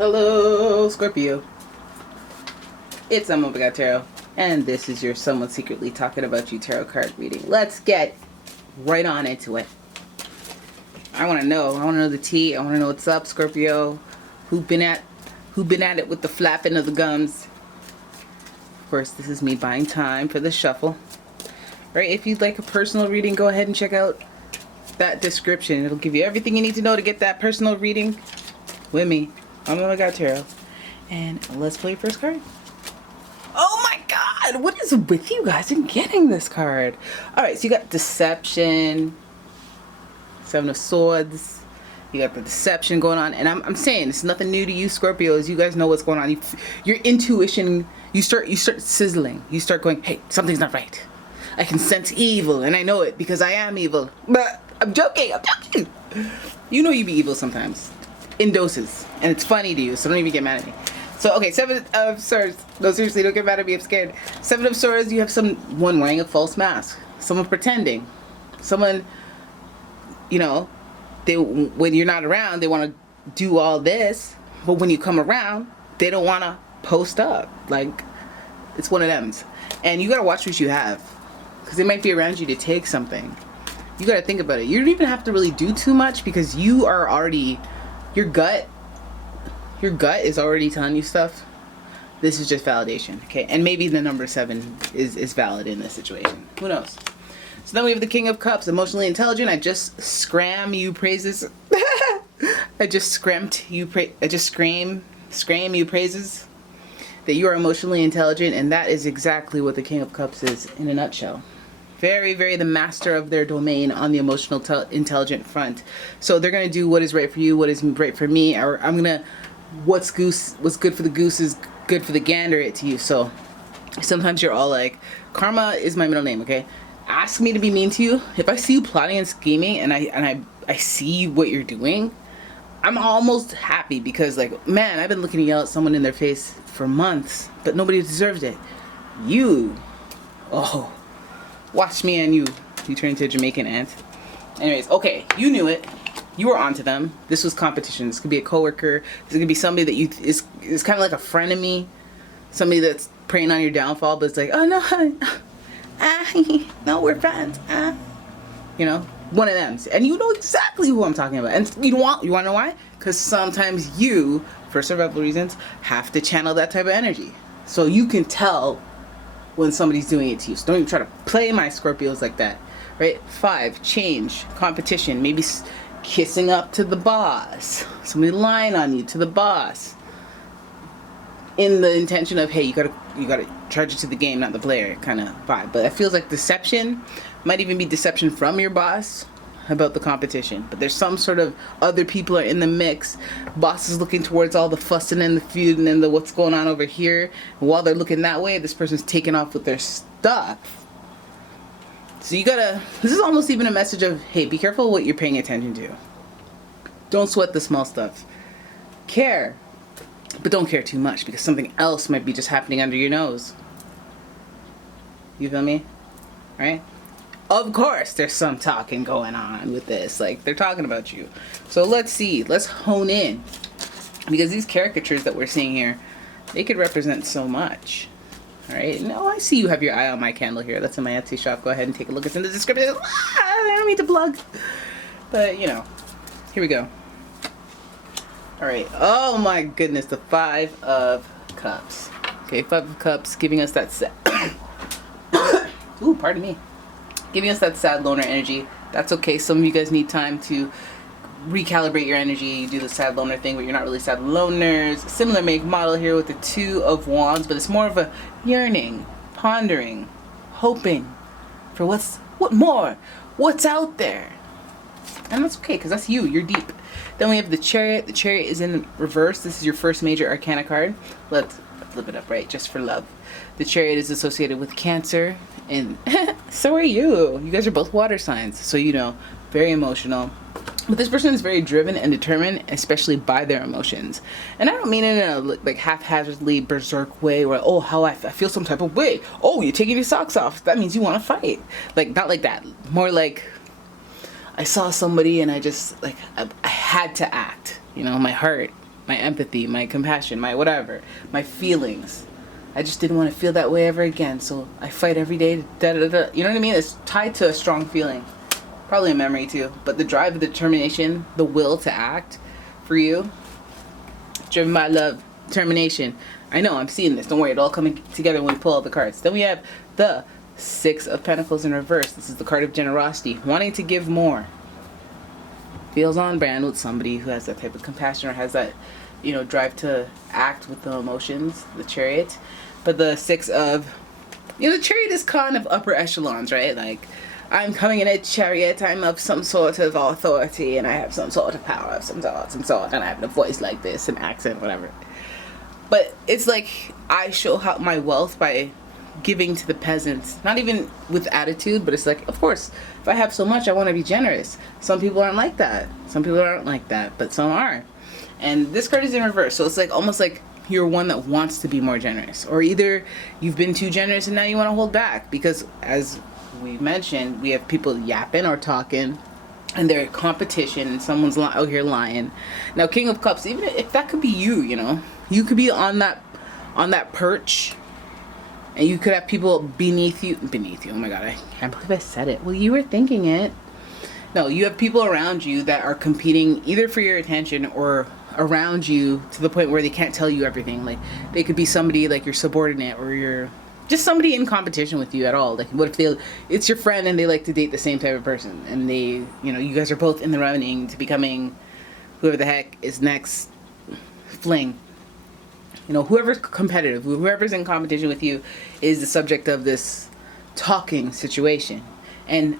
Hello, Scorpio. It's umomgstore, and this is your Someone Secretly Talking About You tarot card reading. Let's get right on into it. I want to know the tea. I want to know what's up, Scorpio. Who been at it with the flapping of the gums? Of course, this is me buying time for the shuffle. Right? If you'd like a personal reading, go ahead and check out that description. It'll give you everything you need to know to get that personal reading with me. umomgstore. And let's play your first card. Oh my god, what is with you guys in getting this card? Alright, so you got Deception, Seven of Swords. You got the deception going on. And I'm saying, it's nothing new to you, Scorpios. You guys know what's going on. Your intuition, you start sizzling. You start going, hey, something's not right. I can sense evil, and I know it because I am evil. But I'm joking. You know you be evil sometimes. In doses. And it's funny to you, so don't even get mad at me. So, okay, Seven of Swords. No, seriously, don't get mad at me. I'm scared. Seven of Swords, you have someone wearing a false mask. Someone pretending. Someone, you know, when you're not around, they want to do all this. But when you come around, they don't want to post up. Like, it's one of them. And you got to watch what you have. Because they might be around you to take something. You got to think about it. You don't even have to really do too much because you are already... Your gut is already telling you stuff. This is just validation, okay? And maybe the number 7 is valid in this situation. Who knows? So then we have the King of Cups, emotionally intelligent. I just scram you praises. I just scram you praises that you are emotionally intelligent, and that is exactly what the King of Cups is in a nutshell. Very, very the master of their domain on the emotional intelligent front. So they're gonna do what is right for you, what is right for me, or I'm gonna what's good for the goose is good for the gander it to you. So sometimes you're all like, karma is my middle name, okay? Ask me to be mean to you. If I see you plotting and scheming and I see what you're doing, I'm almost happy because, like, man, I've been looking to yell at someone in their face for months, but nobody deserved it. You, oh, watch me and you turn into a Jamaican ant. Anyways, okay, you knew it. You were onto them. This was competition. This could be a coworker. This could be somebody that is kind of like a frenemy. Somebody that's preying on your downfall, but it's like, oh no, no, we're friends. You know, one of them. And you know exactly who I'm talking about. And you want to know why? Because sometimes you, for survival reasons, have to channel that type of energy. So you can tell when somebody's doing it to you. So don't even try to play my Scorpios like that. Right? 5, change, competition, maybe kissing up to the boss. Somebody lying on you to the boss. In the intention of, hey, you gotta charge it to the game, not the player kind of vibe. But it feels like deception. Might even be deception from your boss about the competition. But there's some sort of other people are in the mix. Boss is looking towards all the fussing and the feuding and the what's going on over here. And while they're looking that way, this person's taking off with their stuff. So you gotta, this is almost even a message of, hey, be careful what you're paying attention to. Don't sweat the small stuff. Care, but don't care too much because something else might be just happening under your nose. You feel me? Right? Of course, there's some talking going on with this. Like, they're talking about you. So let's see. Let's hone in. Because these caricatures that we're seeing here, they could represent so much. Alright? No, I see you have your eye on my candle here. That's in my Etsy shop. Go ahead and take a look. It's in the description. I don't mean to plug. But, you know. Here we go. Alright. Oh my goodness. The 5 of Cups. Okay, 5 of Cups giving us that set. Ooh, pardon me. Giving us that sad loner energy. That's okay. Some of you guys need time to recalibrate your energy. You do the sad loner thing, but you're not really sad loners. Similar make model here with the 2 of Wands, but it's more of a yearning, pondering, hoping for what more? What's out there? And that's okay, because that's you. You're deep. Then we have the Chariot. The Chariot is in reverse. This is your first major arcana card. Let's flip it up, right? Just for love. The Chariot is associated with Cancer, and so are you. You guys are both water signs, so you know, very emotional. But this person is very driven and determined, especially by their emotions. And I don't mean it in a like haphazardly berserk way where, oh, how I feel some type of way. Oh, you're taking your socks off. That means you want to fight. Like, not like that. More like, I saw somebody and I just, like, I had to act. You know, my heart my empathy, my compassion, my whatever, my feelings. I just didn't want to feel that way ever again, so I fight every day. Da, da, da. You know what I mean? It's tied to a strong feeling. Probably a memory too. But the drive, the determination, the will to act for you, driven by love, determination. I know, I'm seeing this. Don't worry, it'll all coming together when we pull out the cards. Then we have the Six of Pentacles in reverse. This is the card of generosity, wanting to give more. Feels on brand with somebody who has that type of compassion or has that, you know, drive to act with the emotions, the Chariot. But the Six of, you know, the Chariot is kind of upper echelons, right? Like, I'm coming in a chariot, I'm of some sort of authority, and I have some sort of power of some sort, and I have a voice like this, an accent, whatever. But it's like, I show how my wealth by giving to the peasants, not even with attitude, but it's like, of course, if I have so much, I want to be generous. Some people aren't like that. Some people aren't like that, but some are. And this card is in reverse, so it's like almost like you're one that wants to be more generous, or either you've been too generous and now you want to hold back, because as we mentioned, we have people yapping or talking, and they're in competition, and someone's out here lying. Now, King of Cups, even if that could be you, you know, you could be on that perch, and you could have people beneath you. Oh my God, I can't believe I said it. Well, you were thinking it. No, you have people around you that are competing either for your attention or around you to the point where they can't tell you everything. Like, they could be somebody like your subordinate, or your just somebody in competition with you at all. Like, what if it's your friend and they like to date the same type of person, and they, you know, you guys are both in the running to becoming whoever the heck is next fling. You know, whoever's competitive, whoever's in competition with you is the subject of this talking situation.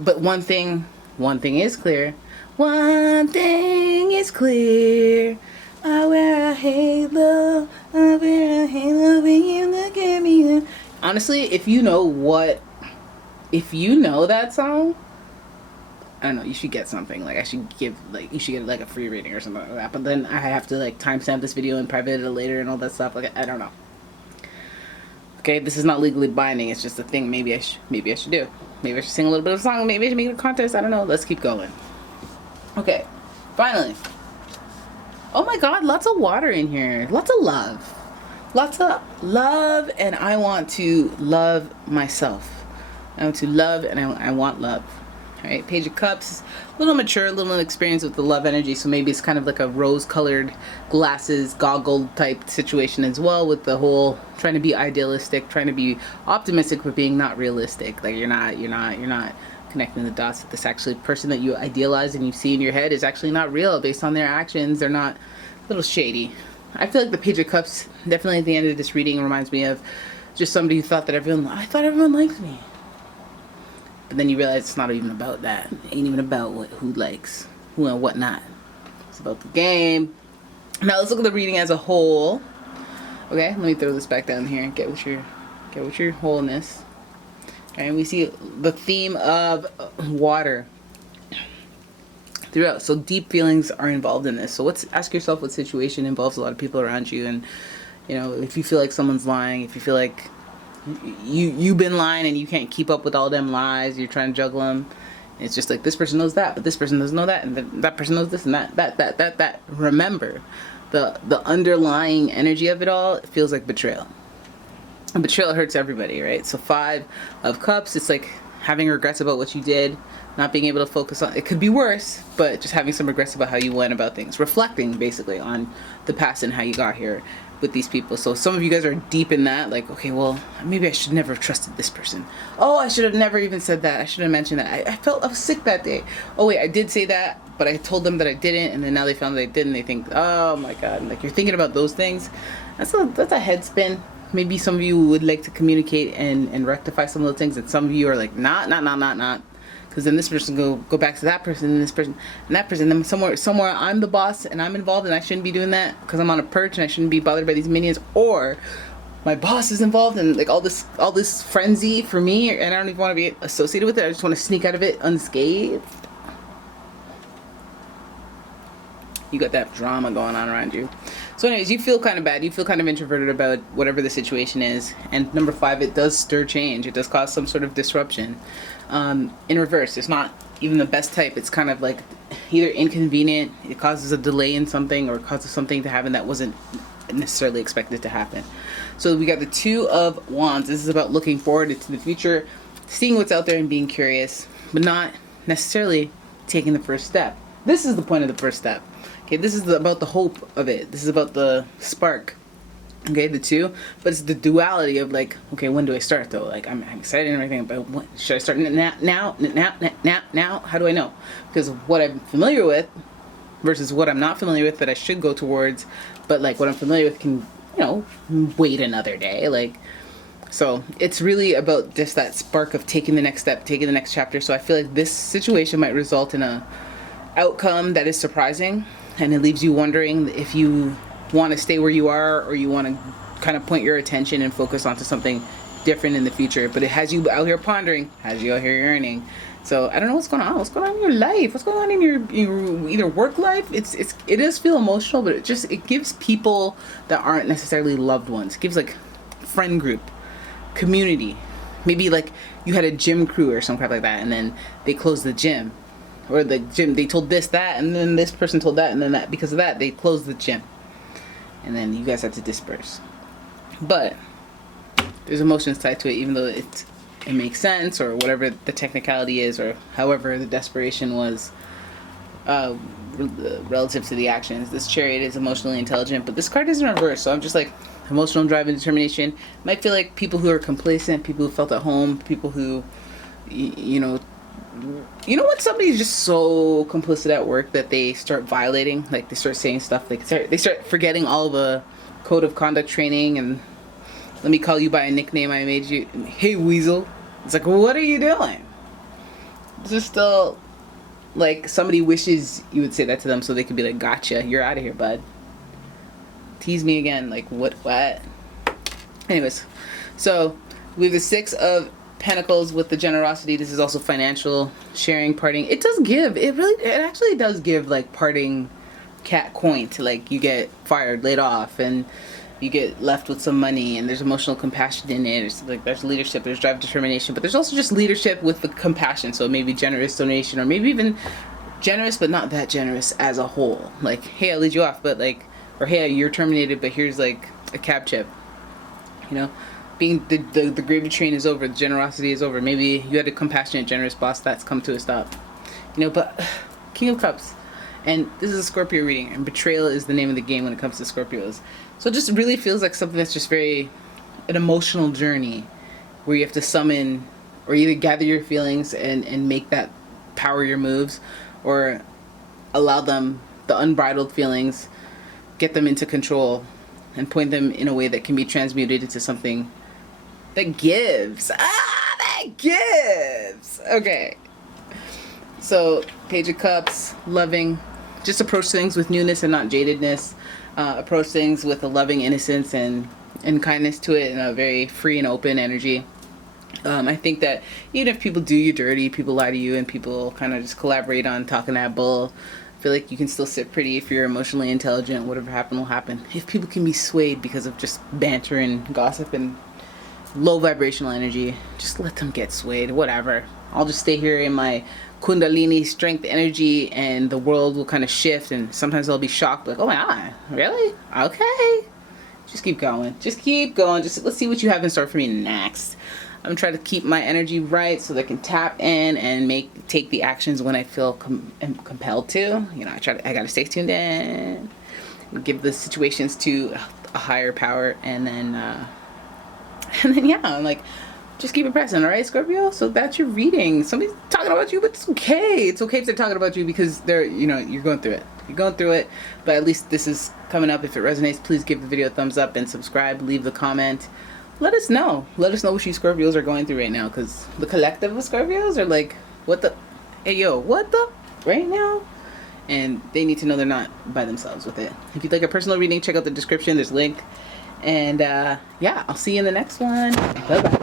But one thing is clear. One thing is clear. I wear a halo. I wear a halo when you look at me. Honestly, if you know that song, I don't know, you should get something. Like, you should get like a free reading or something like that. But then I have to like timestamp this video and private it later and all that stuff. Like, I don't know. Okay, this is not legally binding. It's just a thing. Maybe I should do. Maybe I should sing a little bit of a song. Maybe I should make it a contest. I don't know. Let's keep going. Okay, finally. Oh my God, lots of water in here. Lots of love. Lots of love, and I want to love myself. I want to love, and I want love. All right, Page of Cups, a little mature, a little inexperienced with the love energy, so maybe it's kind of like a rose-colored glasses, goggle type situation as well, with the whole trying to be idealistic, trying to be optimistic, but being not realistic. Like, you're not connecting the dots with this actually person that you idealize and you see in your head is actually not real based on their actions. They're not, a little shady. I feel like the Page of Cups definitely at the end of this reading reminds me of just somebody who thought that I thought everyone liked me. But then you realize it's not even about that. It ain't even about who likes who and what not. It's about the game. Now let's look at the reading as a whole. Okay, let me throw this back down here and get with your wholeness. Okay, and we see the theme of water throughout. So deep feelings are involved in this. So ask yourself what situation involves a lot of people around you, and you know, if you feel like someone's lying, if you feel like you've been lying and you can't keep up with all them lies, you're trying to juggle them. It's just like, this person knows that, but this person doesn't know that, and that person knows this and that. Remember, the underlying energy of it all, it feels like betrayal. And betrayal hurts everybody, right? So 5 of Cups, it's like having regrets about what you did, not being able to focus on, it could be worse, but just having some regrets about how you went about things, reflecting basically on the past and how you got here with these people. So some of you guys are deep in that, like, okay, well, maybe I should never have trusted this person. Oh, I should have never even said that. I should have mentioned that. I was sick that day. Oh wait, I did say that, but I told them that I didn't, and then now they found that I didn't. They think, oh my God, like, you're thinking about those things. That's a head spin. Maybe some of you would like to communicate and rectify some of those things, and some of you are like, not. Because then this person go back to that person, and this person and that person. Then somewhere I'm the boss and I'm involved, and I shouldn't be doing that because I'm on a perch and I shouldn't be bothered by these minions. Or my boss is involved and like all this frenzy for me, and I don't even want to be associated with it. I just want to sneak out of it unscathed. You got that drama going on around you. So anyways, you feel kind of bad. You feel kind of introverted about whatever the situation is. And number 5, it does stir change. It does cause some sort of disruption. In reverse, it's not even the best type. It's kind of like either inconvenient, it causes a delay in something, or causes something to happen that wasn't necessarily expected to happen. So we got the 2 of Wands. This is about looking forward into the future, seeing what's out there and being curious, but not necessarily taking the first step. This is the point of the first step. Okay, this is about the hope of it. This is about the spark. Okay, the 2, but it's the duality of like, okay, when do I start though? Like, I'm excited and everything, but when, should I start now? How do I know? Because what I'm familiar with versus what I'm not familiar with that I should go towards, but like what I'm familiar with can, wait another day. Like, so it's really about just that spark of taking the next step, taking the next chapter. So I feel like this situation might result in a outcome that is surprising, and it leaves you wondering if you want to stay where you are, or you want to kind of point your attention and focus onto something different in the future. But it has you out here pondering, has you out here yearning. So I don't know what's going on. What's going on in your life? What's going on in your either work life? It does feel emotional, but it gives people that aren't necessarily loved ones. It gives like friend group, community. Maybe like you had a gym crew or some crap like that, and then they closed the gym, or the gym they told this that, and then this person told that, and then that because of that they closed the gym. And then you guys have to disperse. But there's emotions tied to it, even though it makes sense, or whatever the technicality is, or however the desperation was relative to the actions. This Chariot is emotionally intelligent, but this card is in reverse. So I'm just like, emotional drive and determination. Might feel like people who are complacent, people who felt at home, people who, you know when somebody's just so complicit at work that they start violating, like they start saying stuff, like they start forgetting all the code of conduct training, and let me call you by a nickname I made you. Hey, Weasel. It's like, what are you doing? This is still like somebody wishes you would say that to them so they could be like, gotcha, you're out of here, bud. Tease me again. Like, what? Anyways, so we have the 6 of Pentacles with the generosity. This is also financial sharing, parting. It does give. It actually does give like parting cat coin to, like, you get fired, laid off, and you get left with some money, and there's emotional compassion in it. There's leadership, there's drive, determination, but there's also just leadership with the compassion. So maybe generous donation, or maybe even generous but not that generous as a whole. Like, hey, I'll lead you off, but like, or hey, you're terminated, but here's like a cab chip. Being the gravy train is over, the generosity is over. Maybe you had a compassionate, generous boss that's come to a stop. But King of Cups, and this is a Scorpio reading, and betrayal is the name of the game when it comes to Scorpios. So it just really feels like something that's just very an emotional journey, where you have to summon or either gather your feelings and make that power your moves, or allow them, the unbridled feelings, get them into control and point them in a way that can be transmuted into something that gives. That gives. Okay. So, Page of Cups, loving. Just approach things with newness and not jadedness. Approach things with a loving innocence and kindness to it, and a very free and open energy. I think that even if people do you dirty, people lie to you, and people kind of just collaborate on talking that bull, I feel like you can still sit pretty if you're emotionally intelligent. Whatever happened will happen. If people can be swayed because of just banter and gossip and low vibrational energy, just let them get swayed. Whatever. I'll just stay here in my Kundalini strength energy, and the world will kind of shift, and sometimes I'll be shocked, like, oh my god, really? Okay. Just keep going. Just keep going. Just let's see what you have in store for me next. I'm trying to keep my energy right so that I can tap in and take the actions when I feel compelled to. I gotta stay tuned in, give the situations to a higher power, and then yeah, I'm like, just keep it pressing, all right, Scorpio? So that's your reading. Somebody's talking about you, but it's okay. It's okay if they're talking about you, because they're, you're going through it. You're going through it, but at least this is coming up. If it resonates, please give the video a thumbs up and subscribe. Leave the comment. Let us know. Let us know what you Scorpios are going through right now, because the collective of Scorpios are like, what the? Hey, yo, what the? Right now? And they need to know they're not by themselves with it. If you'd like a personal reading, check out the description. There's a link. And yeah, I'll see you in the next one. Bye-bye.